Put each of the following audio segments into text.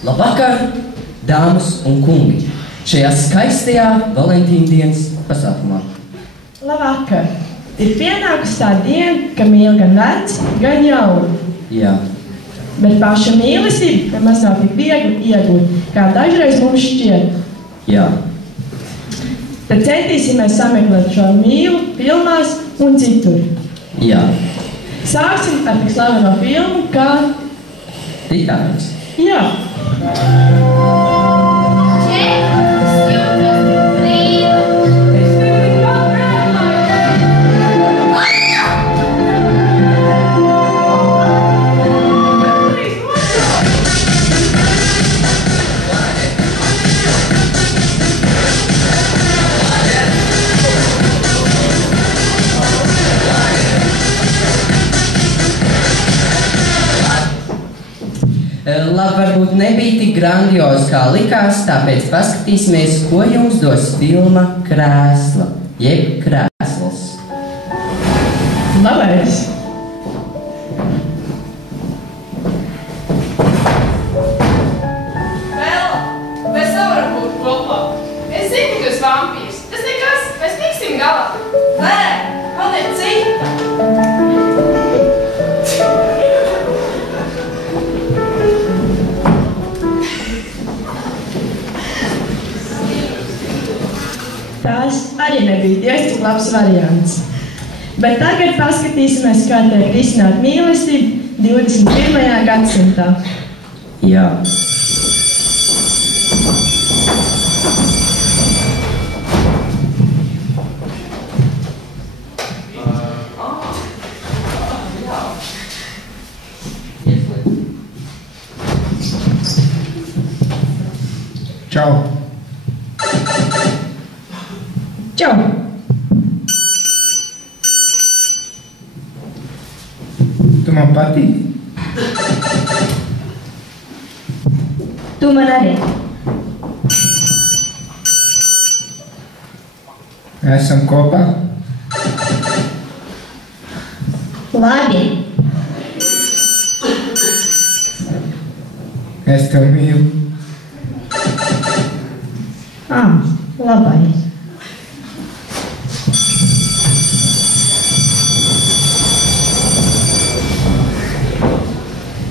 Labvakar, dāmas un kungi, šajā skaistajā Valentīna dienas pasākumā. Labvakar! Ir pienākusi tā diena, ka mīl gan vecs, gan jauni. Jā. Bet paša mīlestība nemaz nav tik viegli iegūt, kā dažreiz mums šķiet. Jā. Tad centīsimies sameklēt šo mīlu filmās un citur. Jā. Sāksim ar tik slaveno filmu kā Titaniks. Jā. Labi, varbūt nebija tik grandiozi, kā likās, tāpēc paskatīsimies, ko jums dos filma Krēsla, jeb Krēsls. Labais! Bela, mēs nevaram būt kopā. Es zinu, ka tu esi vampīrs. Tas nekas, mēs tiksim galā. Nē, man ir cita. Tās arī nebija diezgan labs variants. Bet tagad paskatīsimies, kā tiek risināt mīlestību 21. gadsimtā. Jā. Čau! Čau! Tu man patīk? Tu man arī. Esam kopā? Labi. Es tev mīlu. Labais.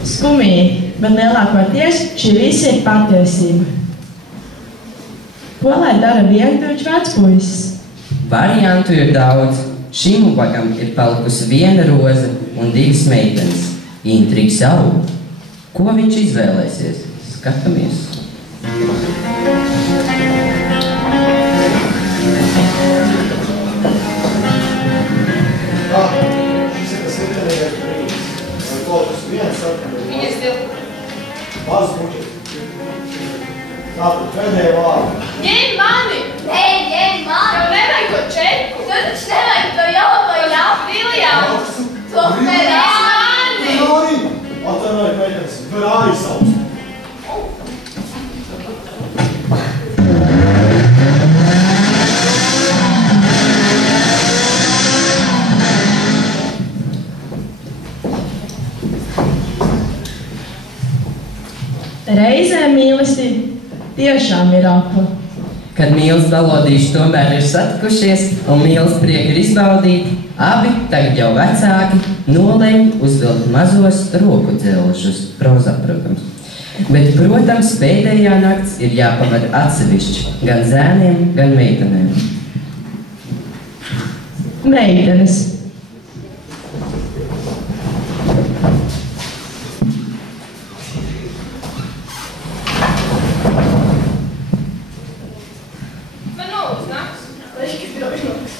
Skumīgi, bet lielākoties šī visa ir patiesība. Ko lai dara vientuļš vecpuisis? Variantu ir daudz. Šim ubagam ir palikusi viena roze un divas meitenes. Intrigas aug. Ko viņš izvēlēsies? Skatāmies. Viņas div. Tātad pēdējā vārda. Ņem mani! Nē, ņem mani! Tev nevajag to čeku! Tev taču nevajag to jauno Viljams! To Ņem mani! Ferrari! Atvainojiet, meitenes, Ferrari sauc. Reizē mīlestība tiešām ir akla. Kad mīlas balodīši tomēr ir satikušies un mīlas prieku ir izbaudīti, abi, tagad jau vecāki, nolemj uzvilkt mazos roku dzelžus, prozā, protams. Bet, protams, pēdējā nakts ir jāpavada atsevišķi, gan zēniem, gan meitenēm. Meitenes. Man nolūznāks. Lieki drošināks.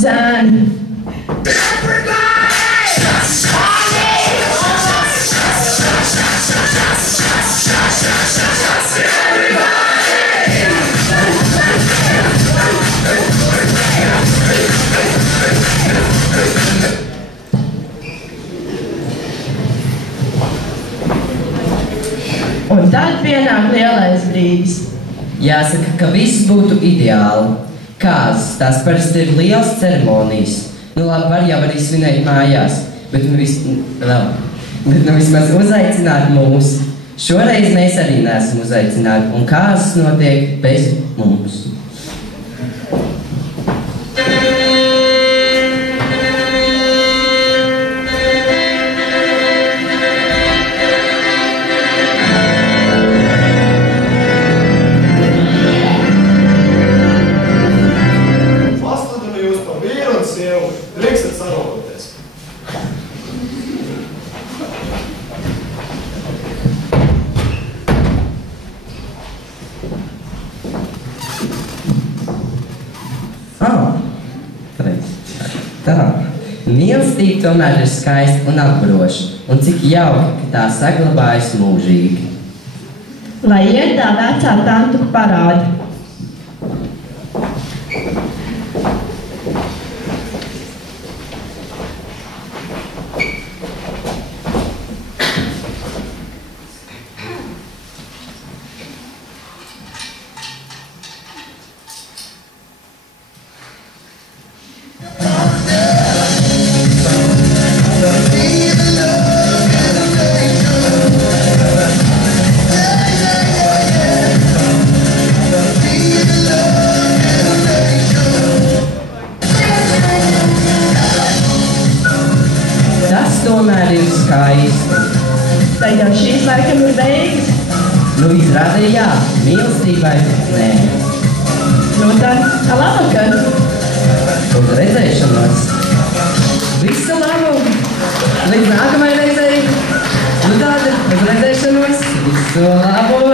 Zēni. Un tad pienāk lielais brīdis. Jāsaka, ka viss būtu ideāli. Kāzas, tās parasti ir liels ceremonijas. Nu labi, var jau arī svinēt mājās, bet vismaz uzaicināt mūs. Šoreiz mēs arī neesam uzaicināti, un kāzas notiek bez mums. Pasludinu jūs par vīru un sievu, drīkstat sarodoties. Tā. Mīlestība tomēr ir skaista un apburoša, un cik jauki, ka tā saglabājas mūžīgi. Lai iet tā vecā tantu parādi. Tas tomēr ir skaisti. Tad jau šīs laikam ir beigas. Nu, izrādē jā, mīlestībai nē. Nu tad, labvakar! Uz redzēšanos. Visu labu! Līdz nākamajai reizei. Nu tāda, uz redzēšanos. Visu labu!